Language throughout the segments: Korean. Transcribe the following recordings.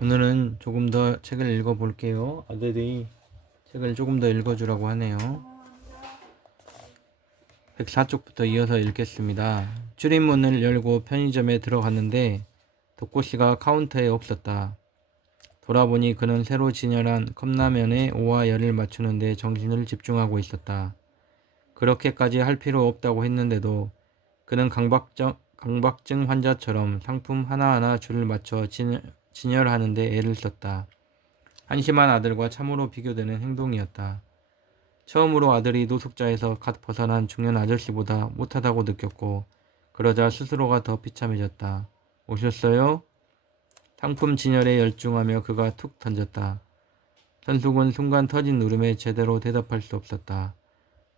오늘은 조금 더 책을 읽어볼게요. 아들이 책을 조금 더 읽어주라고 하네요. 104쪽부터 이어서 읽겠습니다. 출입문을 열고 편의점에 들어갔는데 독고씨가 카운터에 없었다. 돌아보니 그는 새로 진열한 컵라면에 오와 열을 맞추는 데 정신을 집중하고 있었다. 그렇게까지 할 필요 없다고 했는데도 그는 강박증 환자처럼 상품 하나하나 줄을 맞춰 진열하는 데 애를 썼다. 한심한 아들과 참으로 비교되는 행동이었다. 처음으로 아들이 노숙자에서 갓 벗어난 중년 아저씨보다 못하다고 느꼈고 그러자 스스로가 더 비참해졌다. 오셨어요? 상품 진열에 열중하며 그가 툭 던졌다. 선숙은 순간 터진 울음에 제대로 대답할 수 없었다.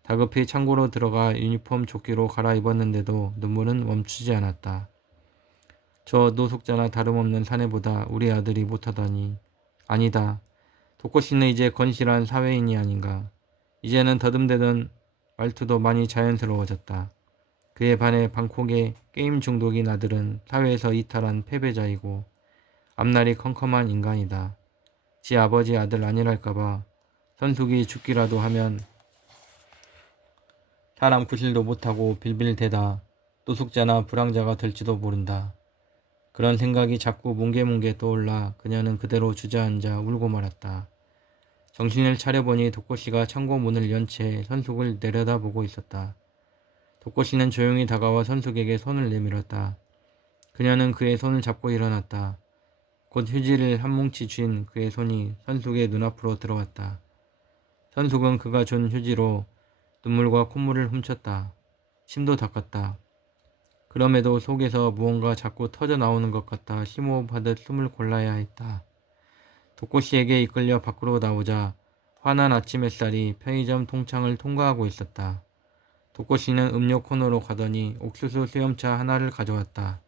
다급히 창고로 들어가 유니폼 조끼로 갈아입었는데도 눈물은 멈추지 않았다. 저 노숙자나 다름없는 사내보다 우리 아들이 못하다니. 아니다. 독고씨는 이제 건실한 사회인이 아닌가. 이제는 더듬대던 말투도 많이 자연스러워졌다. 그에 반해 방콕의 게임 중독인 아들은 사회에서 이탈한 패배자이고 앞날이 컴컴한 인간이다. 지 아버지 아들 아니랄까봐 선숙이 죽기라도 하면 사람 구실도 못하고 빌빌대다 노숙자나 불황자가 될지도 모른다. 그런 생각이 자꾸 뭉게뭉게 떠올라 그녀는 그대로 주저앉아 울고 말았다. 정신을 차려보니 독고씨가 창고 문을 연 채 선숙을 내려다보고 있었다. 독고씨는 조용히 다가와 선숙에게 손을 내밀었다. 그녀는 그의 손을 잡고 일어났다. 곧 휴지를 한 뭉치 쥔 그의 손이 선숙의 눈앞으로 들어왔다. 선숙은 그가 준 휴지로 눈물과 콧물을 훔쳤다. 침도 닦았다. 그럼에도 속에서 무언가 자꾸 터져 나오는 것 같아 심호흡하듯 숨을 골라야 했다. 독고씨에게 이끌려 밖으로 나오자 환한 아침 햇살이 편의점 통창을 통과하고 있었다. 독고씨는 음료 코너로 가더니 옥수수 수염차 하나를 가져왔다.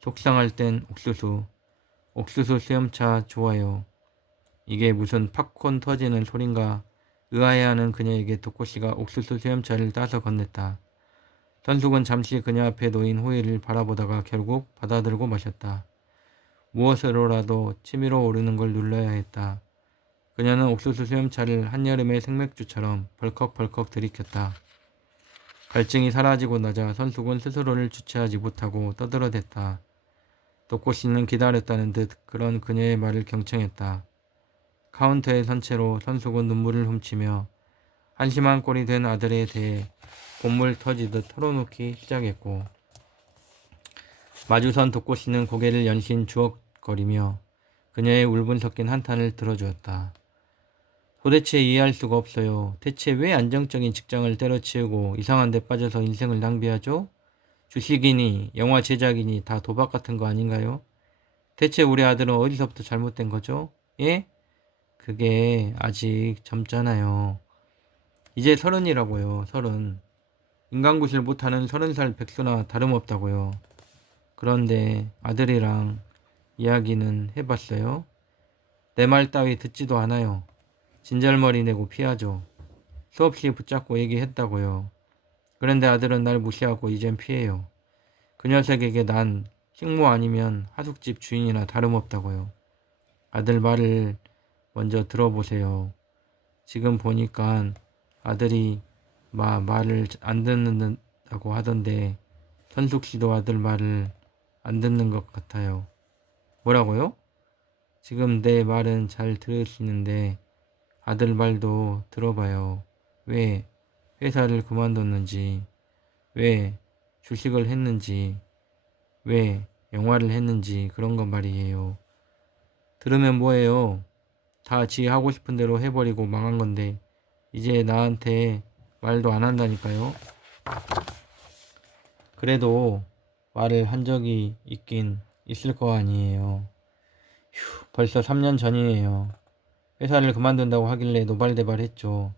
속상할 땐 옥수수 수염차 좋아요. 이게 무슨 팝콘 터지는 소린가 의아해하는 그녀에게 독고씨가 옥수수 수염차를 따서 건넸다. 선숙은 잠시 그녀 앞에 놓인 호일을 바라보다가 결국 받아들고 마셨다. 무엇으로라도 치밀어 오르는 걸 눌러야 했다. 그녀는 옥수수 수염차를 한여름의 생맥주처럼 벌컥벌컥 들이켰다. 갈증이 사라지고 나자 선숙은 스스로를 주체하지 못하고 떠들어댔다. 독고씨는 기다렸다는 듯 그런 그녀의 말을 경청했다. 카운터에 선 채로 선숙은 눈물을 훔치며 한심한 꼴이 된 아들에 대해 본물 터지듯 털어놓기 시작했고 마주선 독고씨는 고개를 연신 주걱거리며 그녀의 울분 섞인 한탄을 들어주었다. 도대체 이해할 수가 없어요. 대체 왜 안정적인 직장을 때려치우고 이상한 데 빠져서 인생을 낭비하죠? 주식이니 영화 제작이니 다 도박 같은 거 아닌가요? 대체 우리 아들은 어디서부터 잘못된 거죠? 예? 그게 아직 젊잖아요. 이제 30이라고요. 30. 인간구실 못하는 30살 백수나 다름없다고요. 그런데 아들이랑 이야기는 해봤어요? 내 말 따위 듣지도 않아요. 진절머리 내고 피하죠. 수없이 붙잡고 얘기했다고요. 그런데 아들은 날 무시하고 이젠 피해요. 그 녀석에게 난 식모 아니면 하숙집 주인이나 다름없다고요. 아들 말을 먼저 들어보세요. 지금 보니까 아들이 말을 안 듣는다고 하던데 선숙 씨도 아들 말을 안 듣는 것 같아요. 뭐라고요? 지금 내 말은 잘 들으시는데 아들 말도 들어봐요. 왜 회사를 그만뒀는지, 왜 주식을 했는지, 왜 영화를 했는지 그런 건 말이에요. 들으면 뭐예요? 다 지 하고 싶은 대로 해버리고 망한 건데 이제 나한테 말도 안 한다니까요. 그래도 말을 한 적이 있긴 있을 거 아니에요. 벌써 3년 전이에요. 회사를 그만둔다고 하길래 노발대발했죠.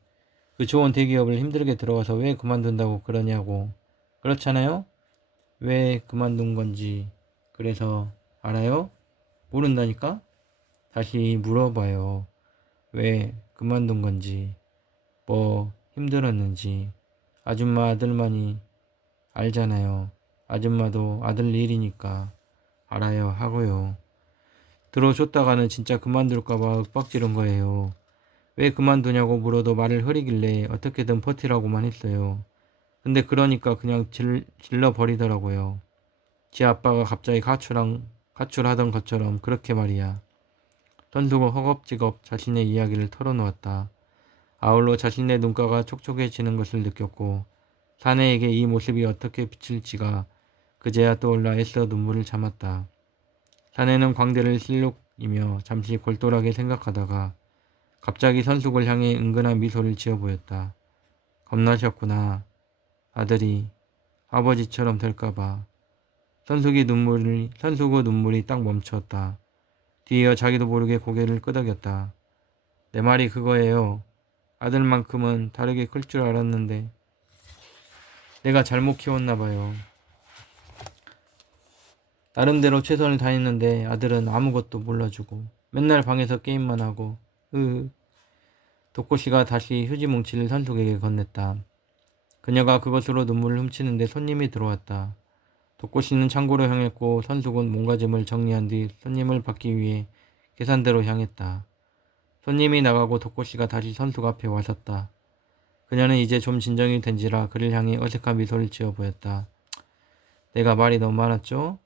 그 좋은 대기업을 힘들게 들어가서 왜 그만둔다고 그러냐고. 그렇잖아요? 왜 그만둔 건지 그래서 알아요? 모른다니까? 다시 물어봐요. 왜 그만둔 건지, 뭐 힘들었는지. 아줌마 아들만이 알잖아요. 아줌마도 아들 일이니까 알아요 하고요. 들어줬다가는 진짜 그만둘까봐 윽박지른 거예요. 왜 그만두냐고 물어도 말을 흐리길래 어떻게든 버티라고만 했어요. 근데 그러니까 그냥 질러버리더라고요. 지 아빠가 갑자기 가출하던 것처럼 그렇게 말이야. 선수가 허겁지겁 자신의 이야기를 털어놓았다. 아울러 자신의 눈가가 촉촉해지는 것을 느꼈고 사내에게 이 모습이 어떻게 비칠지가 그제야 떠올라 애써 눈물을 참았다. 사내는 광대를 실룩이며 잠시 골똘하게 생각하다가 갑자기 선숙을 향해 은근한 미소를 지어 보였다. 겁나셨구나. 아들이 아버지처럼 될까봐. 선숙의 눈물이 딱 멈췄다. 뒤이어 자기도 모르게 고개를 끄덕였다. 내 말이 그거예요. 아들만큼은 다르게 클 줄 알았는데 내가 잘못 키웠나 봐요. 나름대로 최선을 다했는데 아들은 아무것도 몰라주고 맨날 방에서 게임만 하고 도코씨가 다시 휴지 뭉치를 선숙에게 건넸다. 그녀가 그것으로 눈물을 훔치는데 손님이 들어왔다. 도코씨는 창고로 향했고 선숙은 몸가짐을 정리한 뒤 손님을 받기 위해 계산대로 향했다. 손님이 나가고 도코씨가 다시 선숙 앞에 와섰다. 그녀는 이제 좀 진정이 된지라 그를 향해 어색한 미소를 지어 보였다. 내가 말이 너무 많았죠?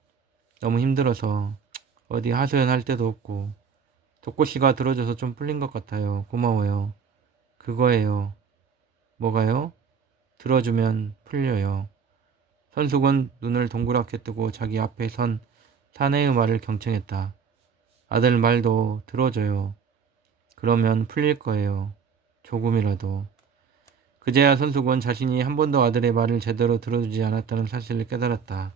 너무 힘들어서 어디 하소연할 데도 없고 도코씨가 들어줘서 좀 풀린 것 같아요. 고마워요. 그거예요. 뭐가요? 들어주면 풀려요. 선숙은 눈을 동그랗게 뜨고 자기 앞에 선 사내의 말을 경청했다. 아들 말도 들어줘요. 그러면 풀릴 거예요. 조금이라도. 그제야 선숙은 자신이 한 번도 아들의 말을 제대로 들어주지 않았다는 사실을 깨달았다.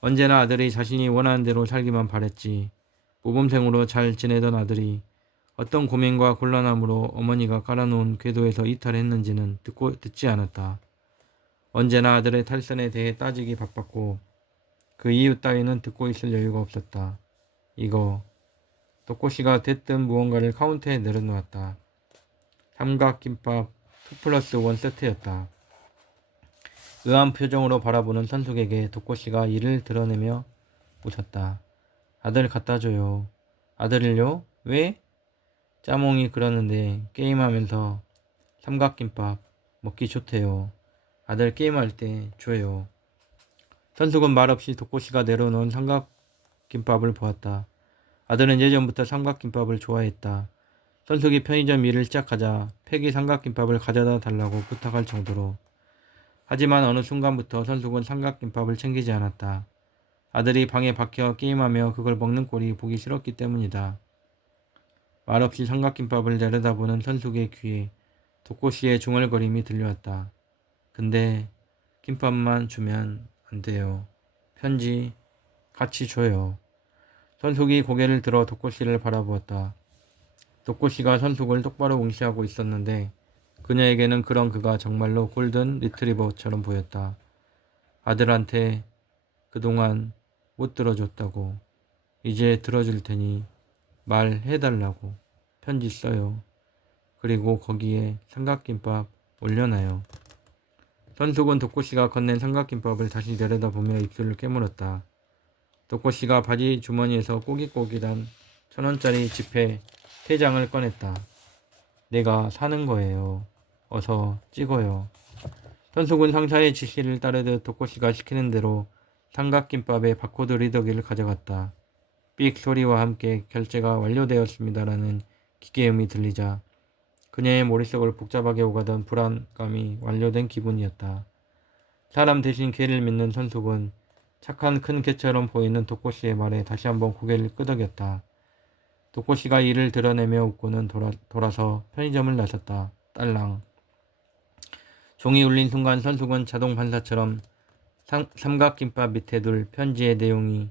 언제나 아들이 자신이 원하는 대로 살기만 바랬지. 모범생으로 잘 지내던 아들이 어떤 고민과 곤란함으로 어머니가 깔아놓은 궤도에서 이탈했는지는 듣지 않았다. 언제나 아들의 탈선에 대해 따지기 바빴고 그 이유 따위는 듣고 있을 여유가 없었다. 이거 덕호씨가 대뜸 무언가를 카운터에 내려놓았다. 삼각김밥 2+1 세트였다. 의아한 표정으로 바라보는 선숙에게 덕호씨가 이를 드러내며 웃었다. 아들 갖다줘요. 아들을요? 왜? 짜몽이 그러는데 게임하면서 삼각김밥 먹기 좋대요. 아들 게임할 때 줘요. 선숙은 말없이 덕호씨가 내려놓은 삼각김밥을 보았다. 아들은 예전부터 삼각김밥을 좋아했다. 선숙이 편의점 일을 시작하자 팩이 삼각김밥을 가져다 달라고 부탁할 정도로. 하지만 어느 순간부터 선숙은 삼각김밥을 챙기지 않았다. 아들이 방에 박혀 게임하며 그걸 먹는 꼴이 보기 싫었기 때문이다. 말없이 삼각김밥을 내려다보는 선숙의 귀에 덕호씨의 중얼거림이 들려왔다. 근데 김밥만 주면 안 돼요. 편지 같이 줘요. 선숙이 고개를 들어 덕호씨를 바라보았다. 덕호씨가 선숙을 똑바로 응시하고 있었는데 그녀에게는 그런 그가 정말로 골든 리트리버처럼 보였다. 아들한테 그동안 못 들어줬다고 이제 들어줄 테니 말해달라고 편지 써요. 그리고 거기에 삼각김밥 올려놔요. 선숙은 덕호씨가 건넨 삼각김밥을 다시 내려다보며 입술을 깨물었다. 덕호씨가 바지 주머니에서 꼬깃꼬깃한 1,000원짜리 지폐 3장을 꺼냈다. 내가 사는 거예요. 어서 찍어요. 선숙은 상사의 지시를 따르듯 덕호씨가 시키는 대로 삼각김밥의 바코드 리더기를 가져갔다. 삑 소리와 함께 결제가 완료되었습니다라는 기계음이 들리자 그녀의 머릿속을 복잡하게 오가던 불안감이 완료된 기분이었다. 사람 대신 개를 믿는 선숙은 착한 큰 개처럼 보이는 덕호씨의 말에 다시 한번 고개를 끄덕였다. 덕호씨가 이를 드러내며 웃고는 돌아서 편의점을 나섰다. 딸랑. 종이 울린 순간 선숙은 자동 반사처럼 삼각김밥 밑에 둘 편지의 내용이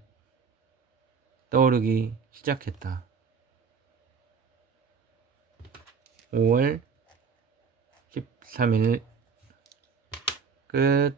떠오르기 시작했다. 5월 13일 끝.